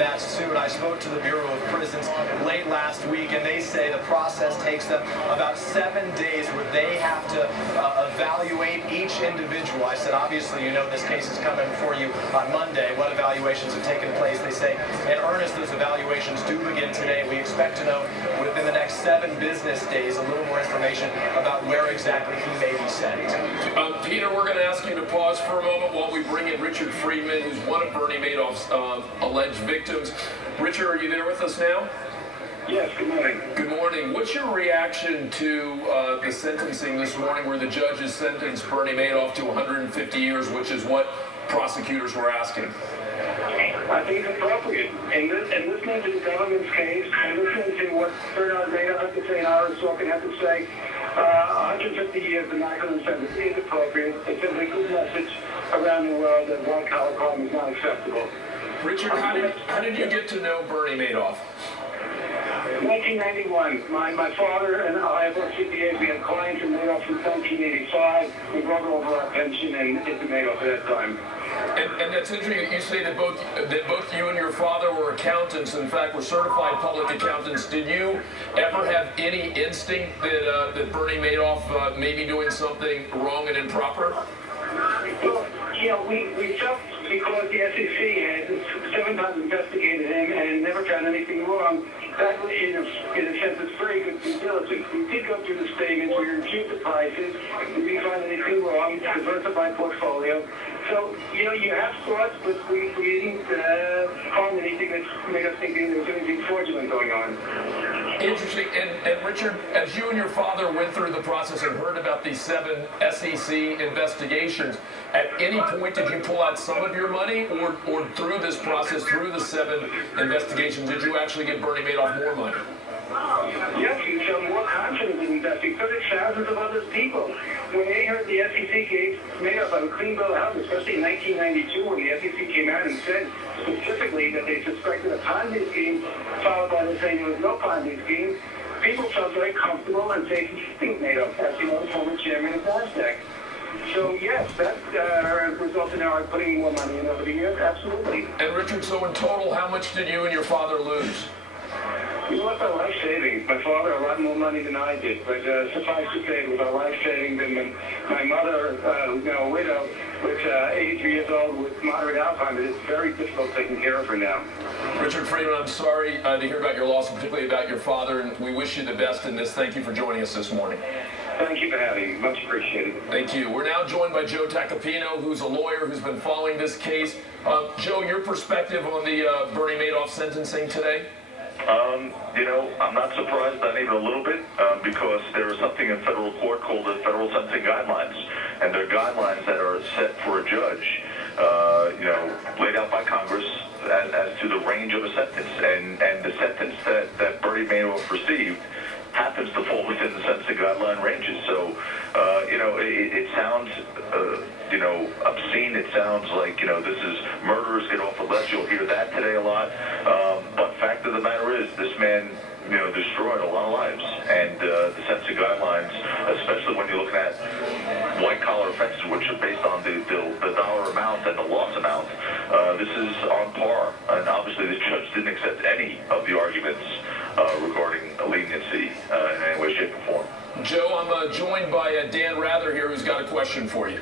that suit. I spoke to the Bureau of Prisons late last week, and they say the process takes them about 7 days where they have to evaluate each individual. I said, obviously, you know this case is coming before you on Monday. What evaluations have taken place? They say, in earnest, those evaluations do begin today. We expect to know within the next 7 business days a little more information about where exactly he may be sent. Peter, we're going to ask you to pause for a moment while we bring in Richard Friedman, who's one of Bernie Madoff's alleged victims. Richard, are you there with us now? Yes, good morning. Good morning. What's your reaction to the sentencing this morning where the judge has sentenced Bernie Madoff to 150 years, which is what prosecutors were asking? I think it's appropriate. And listening to the government's case and listening to what Bernard Madoff had to say and Ira Sorkin had to say, 150 years, the maximum sentence is appropriate. It sends a good message around the world that white-collar crime is not acceptable. Richard, how did you get to know Bernie Madoff? 1991. My father and I are both CPAs. We had clients in Madoff since 1985. We brought over our pension and hit the Madoff at that time. And that's interesting that you say that both you and your father were accountants. In fact, were certified public accountants. Did you ever have any instinct that Bernie Madoff may be doing something wrong and improper? Well, you know, we felt because the SEC had 7 times investigated him and never found anything wrong, that in a sense it's very good due diligence. We did go through the statements, we reviewed the prices, we didn't find anything wrong, diversified portfolio. So, you know, you have thoughts, but we didn't find anything that made us think there was anything fraudulent going on. Interesting. And Richard, as you and your father went through the process and heard about these 7 SEC investigations, at any point did you pull out some of your money, or through this process, through the 7 investigations, did you actually give Bernie Madoff more money? Yes, you feel more confident in investing. So did thousands of other people. When they heard the SEC gave Madoff a clean bill of health, especially in 1992 when the SEC came out and said specifically that they suspected a Ponzi scheme, followed by them saying there was no Ponzi scheme, people felt very comfortable and safe in Madoff, as you know, the former chairman of NASDAQ. So yes, that resulted in our putting more money in over the years, absolutely. And Richard, so in total, how much did you and your father lose? We lost our life savings. My father a lot more money than I did, but suffice to say, it was our life savings. And my mother, who's now a widow, was 83 years old with moderate Alzheimer's. It's very difficult taking care of her now. Richard Friedman, I'm sorry to hear about your loss, particularly about your father, and we wish you the best in this. Thank you for joining us this morning. Thank you for having me. Much appreciated. Thank you. We're now joined by Joe Tacopino, who's a lawyer who's been following this case. Joe, your perspective on the Bernie Madoff sentencing today? You know, I'm not surprised, not even a little bit, because there is something in federal court called the Federal Sentencing Guidelines, and they're guidelines that are set for a judge, you know, laid out by Congress as to the range of a sentence, and the sentence that Bernie Madoff received happens to fall within the sentencing guideline ranges. So, you know, it sounds, you know, obscene. It sounds like, you know, this is murderers get off the less. You'll hear that today a lot. But fact of the matter is, this man, you know, destroyed a lot of lives. And the sentencing guidelines, especially when you're looking at white-collar offenses, which are based on the dollar amount and the loss amount, this is on par. And obviously, the judge didn't accept any of the arguments regarding leniency in any way, shape, or form. Joe, I'm joined by Dan Rather here, who's got a question for you.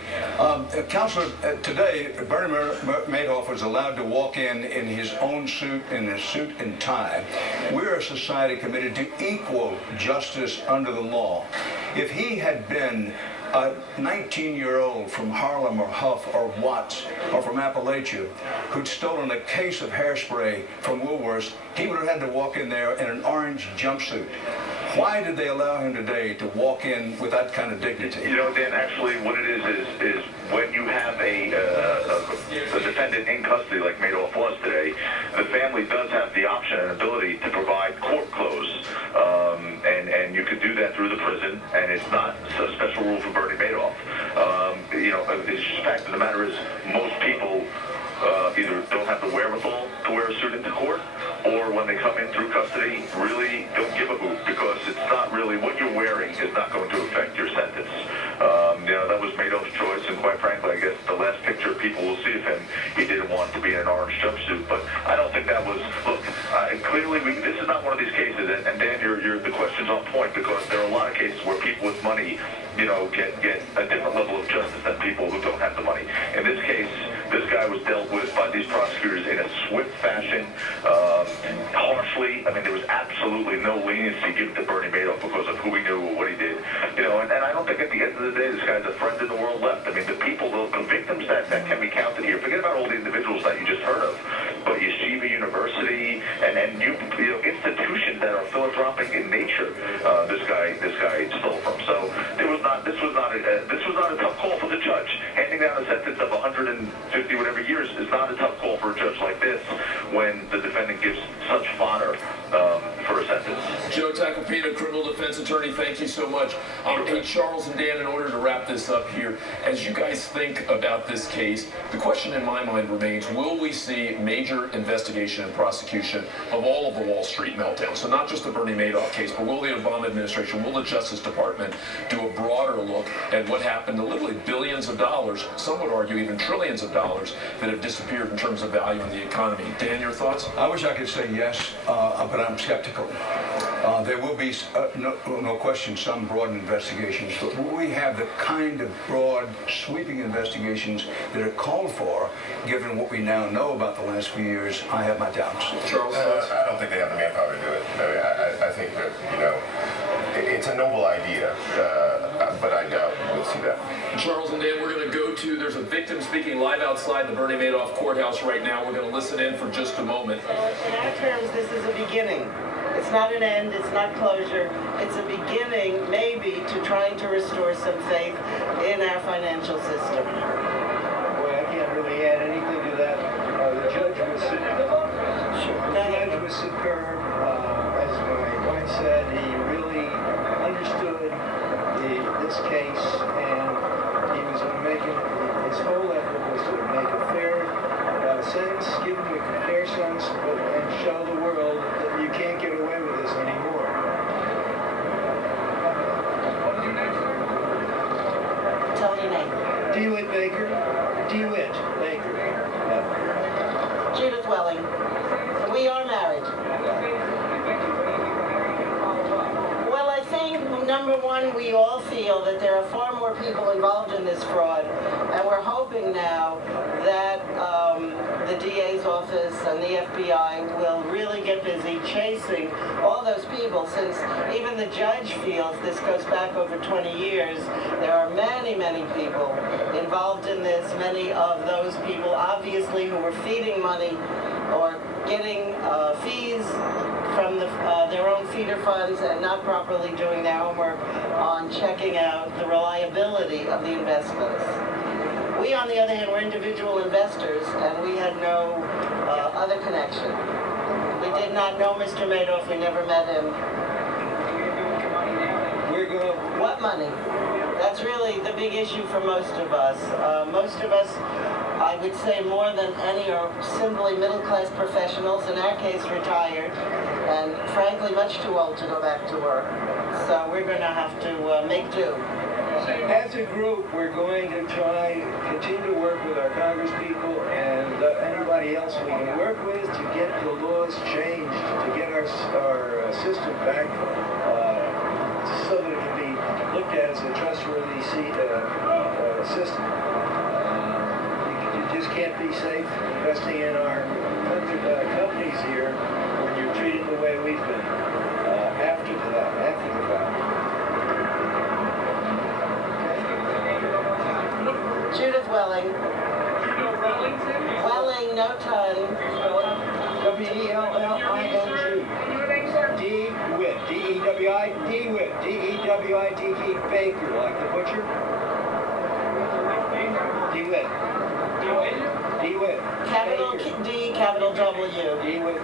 Counselor, today, Bernie Madoff was allowed to walk in his own suit, in his suit and tie. We're a society committed to equal justice under the law. If he had been a 19-year-old from Harlem or Huff or Watts or from Appalachia who'd stolen a case of hairspray from Woolworths, he would have had to walk in there in an orange jumpsuit. Why did they allow him today to walk in with that kind of dignity? You know, Dan, actually what it is when you have a defendant in custody like Madoff was today, the family does have the option and ability to provide court clothes. And you could do that through the prison, and it's not a special rule for Bernie Madoff. You know, the fact of the matter is most people either don't have the wherewithal to wear a suit into court, or when they come in through custody, really don't give a hoot, because it's not really what you're wearing is not going to affect your sentence. You know, that was Madoff's choice, and quite frankly, I guess the last picture people will see of him, he didn't want to be in an orange jumpsuit, but I don't think that was money, get a different level of justice than people who don't have the money. In this case, this guy was dealt with by these prosecutors in a swift fashion, harshly. I mean, there was absolutely no leniency given to Bernie Madoff because of who he knew or what he did. And I don't think at the end of the day this guy's a friend in the world left. I mean, the people, the victims that can be counted here, forget about all the individuals that you just heard of, but Yeshiva University and institutions that are philanthropic in nature, this guy stole from. So this was not a tough call for the judge. Handing down a sentence of 150 whatever years is not a tough call for a judge like this when the defendant gives such fodder for a sentence. Joe Tacopina, criminal defense attorney, thank you so much. Hey, Charles and Dan, in order to wrap this up here, as you guys think about this case, the question in my mind remains, will we see major investigation and prosecution of all of the Wall Street meltdowns? So not just the Bernie Madoff case, but will the Obama administration, will the Justice Department do a broader look at what happened to literally billions of dollars, some would argue even trillions of dollars, that have disappeared in terms of value in the economy? Dan, your thoughts? I wish I could say yes, but I'm skeptical. There will be, no question, some broad investigations, but will we have the kind of broad, sweeping investigations that are called for, given what we now know about the last few years? I have my doubts. Charles? I don't think they have the manpower to do it. I think that, it's a noble idea, but I doubt we'll see that. Charles and Dan, we're going to go to, there's a victim speaking live outside the Bernie Madoff courthouse right now. We're going to listen in for just a moment. In our terms, this is a beginning. It's not an end, it's not closure. It's a beginning, maybe, to trying to restore some faith in our financial system. Boy, I can't really add anything to that. The judge was superb. As my wife said, he really understood this case, and he was making, his whole effort was to make a fair sentence, give them the comparisons, and show the world that you can't get away with this anymore. Tell your name. DeWitt Baker. DeWitt Baker. Yeah. Judith Welling. We are married. Well, I think, number one, we all feel that there are far more people involved in this fraud, and we're hoping now that the DA's office and the FBI will really get busy chasing all those people, since even the judge feels this goes back over 20 years. There are many, many people involved in this, many of those people obviously who were feeding money or getting fees from their own feeder funds and not properly doing their homework on checking out the reliability of the investments. We, on the other hand, were individual investors, and we had no other connection. We did not know Mr. Madoff. We never met him. What money? That's really the big issue for most of us. Most of us, I would say more than any, are simply middle-class professionals, in our case retired, and frankly much too old to go back to work. So we're going to have to make do. As a group, we're going to continue to work with our congresspeople and anybody else we can work with to get the laws changed, to get our system back so that it can be looked at as a trustworthy system. You just can't be safe investing in our companies here when you're treated the way we've been after the fact. Judith Welling. Welling, no ton. W-E-L-L-I-N-G. DeWitt. D-E-W-I. DeWitt. D-E-W-I-T-T. Baker, like the butcher. DeWitt. DeWitt. Capital D, capital W. DeWitt.